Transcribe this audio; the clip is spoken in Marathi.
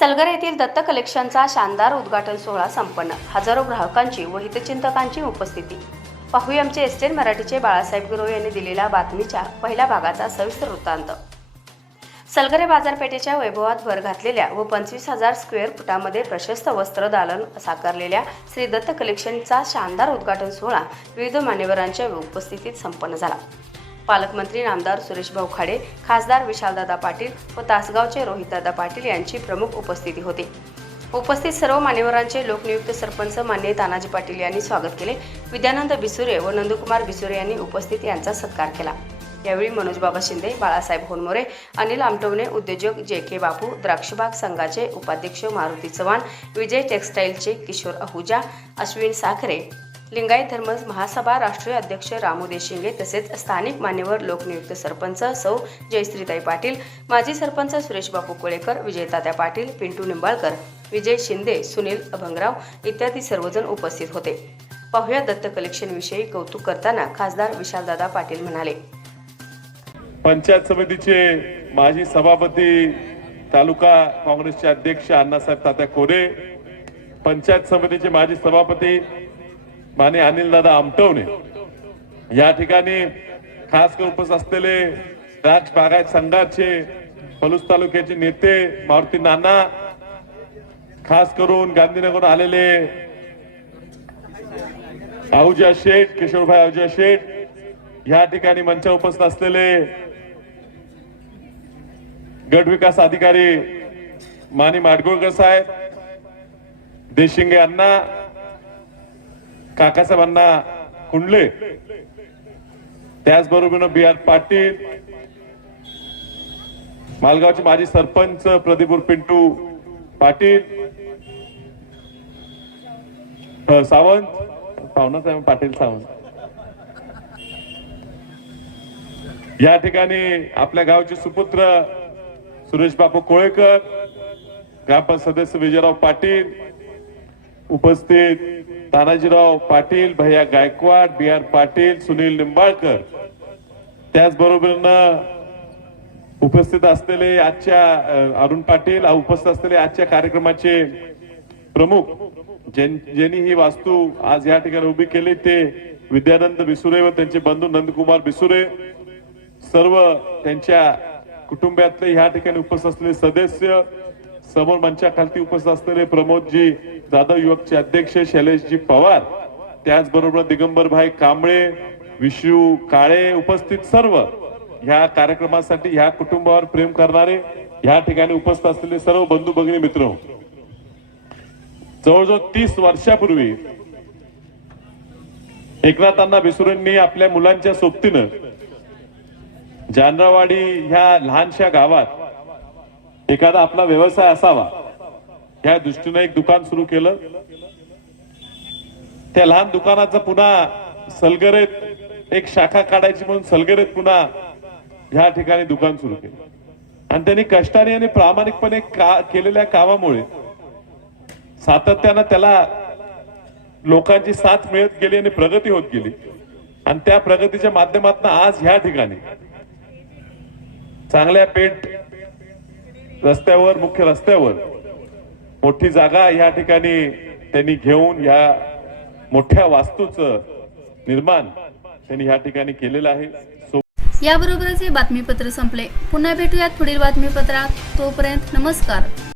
सलगर येथील दत्त कलेक्शनचा शानदार उद्घाटन सोहळा संपन्न. हजारो ग्राहकांची व हितचिंतकांची उपस्थिती. पाहू आमचे एस्टेट मराठीचे बाळासाहेब गुरव यांनी दिलेल्या बातमीच्या पहिल्या भागाचा सविस्तर वृत्तांत. सलगरे बाजारपेठेच्या वैभवात भर घातलेल्या व पंचवीस हजार स्क्वेअर फुटामध्ये प्रशस्त वस्त्र दालन साकारलेल्या श्री दत्त कलेक्शनचा शानदार उद्घाटन सोहळा विविध मान्यवरांच्या उपस्थितीत संपन्न झाला. पालकमंत्री नामदार सुरेश भाऊ खाडे खासदार विशालदादा पाटील व तासगावचे रोहितदादा पाटील यांची प्रमुख उपस्थिती होती. उपस्थित सर्व मान्यवरांचे लोकनियुक्त सरपंच मान्य तानाजी पाटील यांनी स्वागत केले. विद्यानंद बिसुरे व नंदकुमार बिसुरे यांनी उपस्थित यांचा सत्कार केला. यावेळी मनोजबाबा शिंदे बाळासाहेब होनमोरे अनिल आमटवणे उद्योजक जे के बापू द्राक्षबाग संघाचे उपाध्यक्ष मारुती चव्हाण विजय टेक्स्टाईलचे किशोर अहुजा अश्विन साखरे लिंगायत धर्म महासभा राष्ट्रीय अध्यक्ष रामू देशिंगे तसेच स्थानिक मान्यवर लोकनियुक्त सरपंच सौ जयश्रीताई पाटील माजी सरपंच सुरेश बापू कोळेकर विजयतात्या पाटील पिंटू निंबाळकर विजय शिंदे सुनील अभंगराव इत्यादी सर्वजण उपस्थित होते. पाहुया दत्त कलेक्शन विषयी कौतुक करताना खासदार विशालदादा पाटील म्हणाले. पंचायत समितीचे माजी सभापती तालुका काँग्रेसचे अध्यक्ष अण्णासाहेब तात्या कोरे पंचायत समितीचे माजी सभापती माने अनिलदादा आमटवणे. या ठिकाणी खास करून उपस्थित असलेले द्राक्ष बागायत संघाचे पलूस तालुक्याचे नेते मारुती नाना खास करून गांधीनगर आलेले आहुजा शेठ किशोरभाई आहुजा शेठ या ठिकाणी मंचावर उपस्थित असलेले गट विकास अधिकारी मानी माडगुळकर साहेब देशिंगे अण्णा काकासाहेबांना कुंडले. त्याचबरोबर बी आर पाटील. मालगावचे माजी सरपंच प्रदीप पिंटू पाटील. सावंत. पाहुणा पाटील सावंत. या ठिकाणी आपल्या गावचे सुपुत्र सुरेश बापू कोळेकर ग्रामपंचायत सदस्य विजयराव पाटील उपस्थित तानाजीराव पाटील भैया गायकवाड बी आर पाटील सुनील निंबाळकर. त्याचबरोबरनं उपस्थित असलेले आजच्या अरुण पाटील उपस्थित असलेले आजच्या कार्यक्रमाचे प्रमुख ज्यां- ज्यांनी ही वास्तू आज या ठिकाणी उभी केली. ते विद्यानंद बिसुरे व त्यांचे बंधू नंदकुमार बिसुरे सर्व त्यांच्या कुटुंबातले ह्या ठिकाणी उपस्थित असलेले सदस्य समोर मंचाखालती उपस्थित असलेले प्रमोदजी जाधव युवकचे अध्यक्ष शैलेशजी पवार त्याचबरोबर दिगंबरभाई कांबळे विष्णू काळे उपस्थित सर्व ह्या कार्यक्रमासाठी ह्या कुटुंबावर प्रेम करणारे ह्या ठिकाणी उपस्थित असलेले सर्व बंधू भगिनी मित्र. जवळजवळ तीस वर्षापूर्वी एकनाथांना भिसुरेंनी आपल्या मुलांच्या सोबतीनं जानरावाडी ह्या लहानशा गावात एखादा आपला व्यवसाय असावा. ह्या दृष्टीने एक दुकान सुरू केलं. त्या लहान दुकानाचं पुन्हा सलगरेत एक शाखा काढायची म्हणून सलगरेत पुन्हा ह्या ठिकाणी दुकान सुरू केलं. आणि त्यांनी कष्टाने आणि प्रामाणिकपणे का केलेल्या कामामुळे सातत्यानं त्याला लोकांची साथ मिळत गेली आणि प्रगती होत गेली. आणि त्या प्रगतीच्या माध्यमातून आज ह्या ठिकाणी चांगल्या पेठ रस्त्यावर मुख्य रस्त्यावर मोठी जागा या ठिकाणी त्यांनी घेऊन या मोठ्या वास्तूचं निर्माण त्यांनी या ठिकाणी केलेलं आहे. सो याबरोबरच हे बातमीपत्र संपले. पुन्हा भेटूयात पुढील बातमीपत्रात. तोपर्यंत नमस्कार.